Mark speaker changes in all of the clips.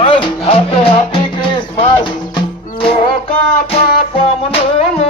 Speaker 1: Christmas happy happy Christmas లోక పాపమును మోసిన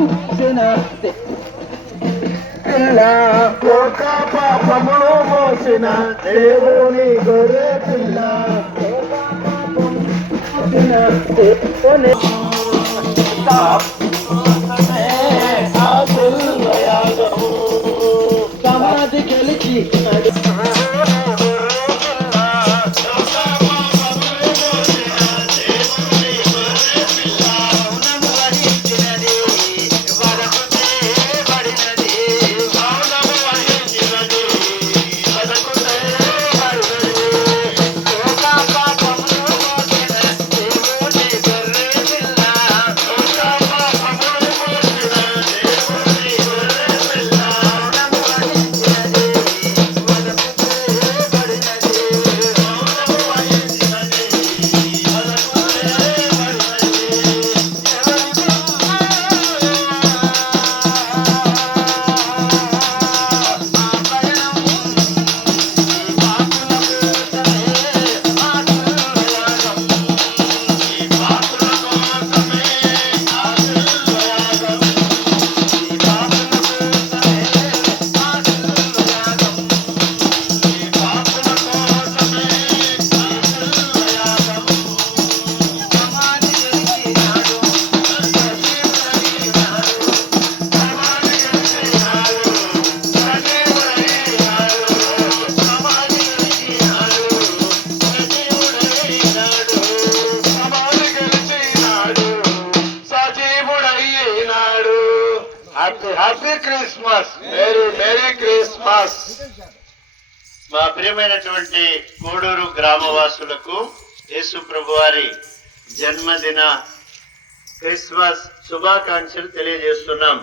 Speaker 1: పాప వంచిన పిల్ల ఒక పాపమును మోసిన దేవుని గొర్రె పిల్ల ఒక పాపం మోసిన happy Christmas merry merry Christmas
Speaker 2: మా ప్రియమైనటువంటి కోడూరు గ్రామవాసులకు యేసు ప్రభువారి జన్మదిన క్రిస్మస్ శుభాకాంక్షలు తెలియజేస్తున్నాం.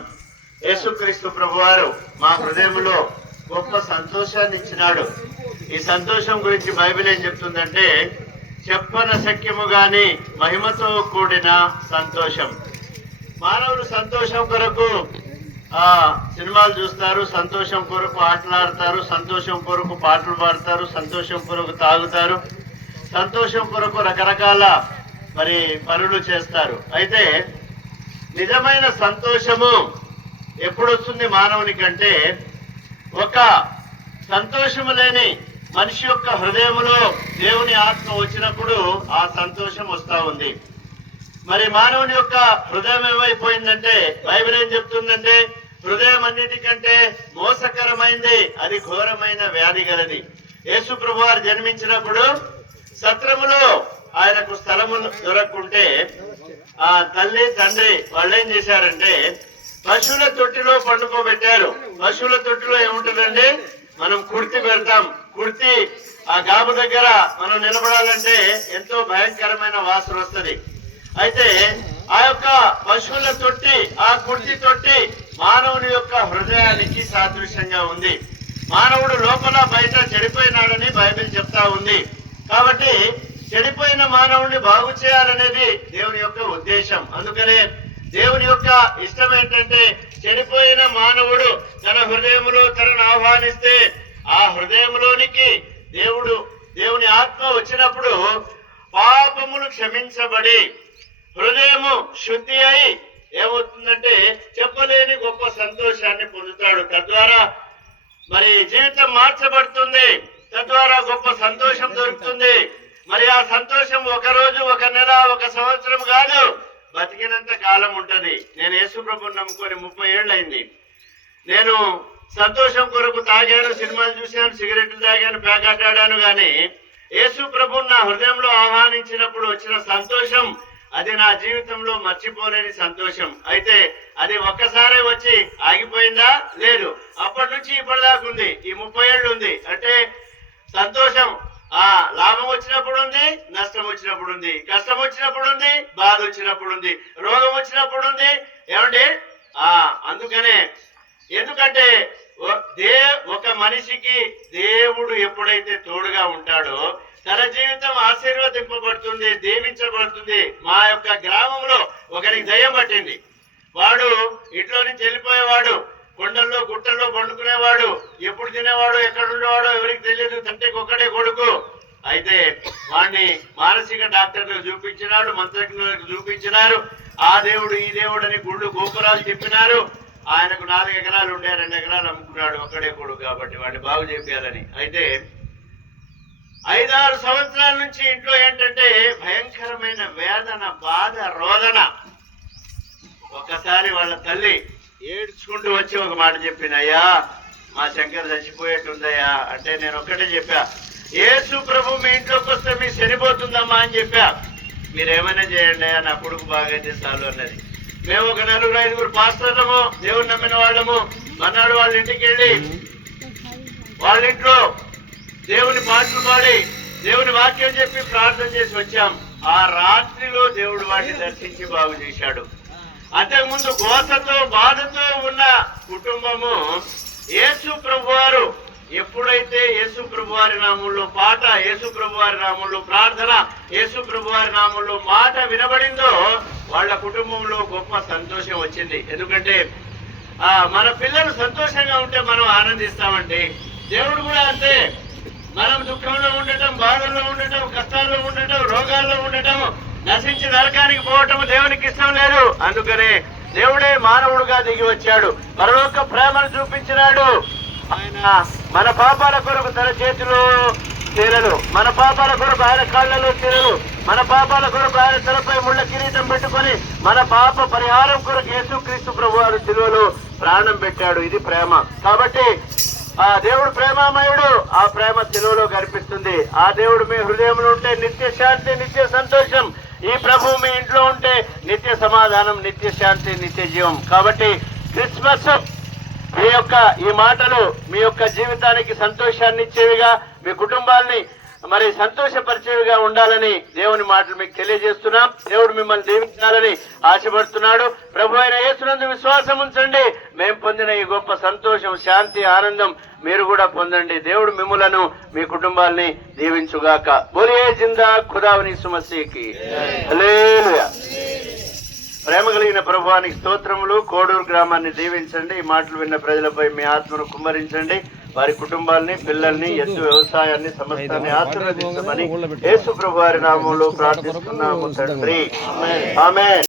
Speaker 2: యేసుక్రీస్తు ప్రభువారు మా హృదయంలో గొప్ప సంతోషాన్ని ఇచ్చినాడు ఈ సంతోషం గురించి బైబిల్ ఏం చెప్తుందంటే చెప్పన శక్యము గాని మహిమతో కూడిన సంతోషం. మానవులు సంతోషం కొరకు సినిమాలు చూస్తారు సంతోషం కొరకు ఆటలాడతారు సంతోషం కొరకు పాటలు పాడతారు సంతోషం కొరకు తాగుతారు సంతోషం కొరకు రకరకాల మరి పనులు చేస్తారు. అయితే నిజమైన సంతోషము ఎప్పుడొస్తుంది మానవునికంటే ఒక సంతోషము లేని మనిషి యొక్క హృదయములో దేవుని ఆత్మ వచ్చినప్పుడు ఆ సంతోషం వస్తూ ఉంది. మరి మానవుని యొక్క హృదయం ఏమైపోయిందంటే బైబిల్ ఏం చెప్తుందంటే హృదయం అన్నిటికంటే మోసకరమైంది అది ఘోరమైన వ్యాధి గలది. యేసు ప్రభు వారు జన్మించినప్పుడు సత్రములో ఆయనకు స్థలము దొరకకుంటే ఆ తల్లి తండ్రి వాళ్ళు ఏం చేశారంటే పశువుల తొట్టిలో పండుకోబెట్టారు. పశువుల తొట్టిలో ఏముంటుందండి? మనం కుర్తి పెడతాం. కుర్తి ఆ గాబు దగ్గర మనం నిలబడాలంటే ఎంతో భయంకరమైన వాసన వస్తుంది. అయితే ఆ యొక్క పశువుల తొట్టి ఆ కుర్తి తొట్టి మానవుని యొక్క హృదయానికి సాదృశ్యంగా ఉంది. మానవుడు లోపల బయట చెడిపోయినాడని బైబిల్ చెప్తా ఉంది. కాబట్టి చెడిపోయిన మానవుడిని బాగు చేయాలనేది దేవుని యొక్క ఉద్దేశం. అందుకనే దేవుని యొక్క ఇష్టం ఏంటంటే చెడిపోయిన మానవుడు తన హృదయములో తనను ఆహ్వానిస్తే ఆ హృదయంలోనికి దేవుడు దేవుని ఆత్మ వచ్చినప్పుడు పాపములు క్షమించబడి హృదయము శుద్ధి అయి ఏమవుతుందంటే చెప్పలేని గొప్ప సంతోషాన్ని పొందుతాడు. తద్వారా మరి జీవితం మార్చబడుతుంది. తద్వారా గొప్ప సంతోషం దొరుకుతుంది. మరి ఆ సంతోషం ఒక రోజు ఒక నెల ఒక సంవత్సరం కాదు బతికినంత కాలం ఉంటది. నేను యేసుప్రభుని నమ్ముకొని ముప్పై ఏళ్ళు అయింది నేను సంతోషం కొరకు తాగాను సినిమాలు చూశాను సిగరెట్లు తాగాను పేకాటాడాను గాని యేసు ప్రభు నా హృదయంలో ఆహ్వానించినప్పుడు వచ్చిన సంతోషం అది నా జీవితంలో మర్చిపోలేని సంతోషం. అయితే అది ఒక్కసారే వచ్చి ఆగిపోయిందా? లేదు. అప్పటి నుంచి ఇప్పటిదాకా ఉంది. ఈ ముప్పై ఏళ్ళు ఉంది. అంటే సంతోషం. ఆ లాభం వచ్చినప్పుడు ఉంది నష్టం వచ్చినప్పుడు ఉంది. కష్టం వచ్చినప్పుడు ఉంది బాధ వచ్చినప్పుడు ఉంది. రోగం వచ్చినప్పుడు ఉంది. ఏమండి? ఆ అందుకనే ఎందుకంటే దే ఒక మనిషికి దేవుడు ఎప్పుడైతే తోడుగా ఉంటాడో తన జీవితం ఆశీర్వదింపబడుతుంది దీవించబడుతుంది. మా యొక్క గ్రామంలో ఒకరికి దయ్యం పట్టింది. వాడు ఇంట్లో నుంచి వెళ్ళిపోయేవాడు కొండల్లో గుట్టల్లో పండుకునేవాడు ఎప్పుడు తినేవాడు ఎక్కడ ఉండేవాడో ఎవరికి తెలియదు తండ్రికి ఒక్కడే కొడుకు. అయితే వాడిని మానసిక డాక్టర్లు చూపించినాడు మంత్రజ్ఞులకు చూపించినారు. ఆ దేవుడు ఈ దేవుడు అని గుళ్ళు గోపురాలు చెప్పినారు. ఆయనకు నాలుగు ఎకరాలు ఉండే రెండు ఎకరాలు అమ్ముకున్నాడు ఒక్కడే కొడుకు కాబట్టి వాడిని బాగు చేయాలని అయితే ఐదారు సంవత్సరాల నుంచి ఇంట్లో ఏంటంటే భయంకరమైన వేదన బాధ రోదన. ఒకసారి వాళ్ళ తల్లి ఏడ్చుకుంటూ వచ్చి ఒక మాట చెప్పినయ్యా మా శంకర్ చచ్చిపోయేట్టుందయ్యా. అంటే నేను ఒక్కటే చెప్పా ఏసు ప్రభు మీ ఇంట్లోకి వస్తే మీ చనిపోతుందమ్మా అని చెప్పా. మీరేమైనా చేయండి అయ్యా నా కొడుకు బాగైతే చాలు అన్నది. మేము ఒక నలుగురు ఐదుగురు పాస్టర్లము దేవుడు నమ్మిన వాళ్ళము మన్నాడు వాళ్ళ ఇంటికి వెళ్ళి వాళ్ళ ఇంట్లో దేవుని పాటలు పాడి దేవుని వాక్యం చెప్పి ప్రార్థన చేసి వచ్చాం. ఆ రాత్రిలో దేవుడు వాటిని దర్శించి బాగు చేశాడు. అంతకుముందు గోసతో బాధతో ఉన్న కుటుంబము యేసు ప్రభువారు ఎప్పుడైతే యేసు ప్రభువారి నామంలో పాట యేసు ప్రభువారి నామంలో ప్రార్థన యేసు ప్రభువారి నామంలో మాట వినబడిందో వాళ్ళ కుటుంబంలో గొప్ప సంతోషం వచ్చింది. ఎందుకంటే ఆ మన పిల్లలు సంతోషంగా ఉంటే మనం ఆనందిస్తామండి. దేవుడు కూడా అంతే. మనం దుఃఖంలో ఉండటం బాధల్లో ఉండటం కష్టాల్లో ఉండటం రోగాల్లో ఉండటం నశించి నరకానికి పోవటం దేవునికి ఇష్టం లేదు. అందుకనే దేవుడే మానవుడుగా దిగి వచ్చాడు. మరొక ప్రేమను చూపించినాడు. ఆయన మన పాపాల కొరకు తన చేతిలో చీరలు మన పాపాల కొరకు ఆయన కాళ్ళలో చీరలు మన పాపాల కొరకు ఆయన తలపై ముళ్ళ కిరీటం పెట్టుకొని మన పాప పరిహారం కొరకు యేసుక్రీస్తు ప్రభు వారు శిలువలో ప్రాణం పెట్టాడు. ఇది ప్రేమ. కాబట్టి ఆ దేవుడు ప్రేమామయుడు. ఆ ప్రేమ తెలుగులో కనిపిస్తుంది. ఆ దేవుడు మీ హృదయంలో ఉంటే నిత్య శాంతి నిత్య సంతోషం. ఈ ప్రభు మీ ఇంట్లో ఉంటే నిత్య సమాధానం నిత్య శాంతి నిత్య జీవం. కాబట్టి క్రిస్మస్ మీ యొక్క ఈ మాటలు మీ యొక్క జీవితానికి సంతోషాన్ని ఇచ్చేవిగా మీ కుటుంబాన్ని మరి సంతోషపరిచేవిగా ఉండాలని దేవుని మాటలు మీకు తెలియజేస్తున్నాం. దేవుడు మిమ్మల్ని దీవించాలని ఆశపడుతున్నాడు. ప్రభు అయిన యేసునందు విశ్వాసం ఉంచండి. మేము పొందిన ఈ గొప్ప సంతోషం శాంతి ఆనందం మీరు కూడా పొందండి. దేవుడు మిమ్ములను మీ కుటుంబాల్ని దీవించుగాక. బోలియే జిందా ఖుదావని సుమసీకి. ప్రేమ కలిగిన ప్రభువానికి స్తోత్రములు. కోడూరు గ్రామాన్ని దీవించండి. ఈ మాటలు విన్న ప్రజలపై మీ ఆత్మను కుమ్మరించండి. వారి కుటుంబాల్ని పిల్లల్ని ఎత్తు వ్యవసాయాన్ని సమస్తాన్ని ఆశీర్వదించమని యేసు ప్రభు వారి నామంలో ప్రార్థిస్తున్నాము తండ్రి. ఆమె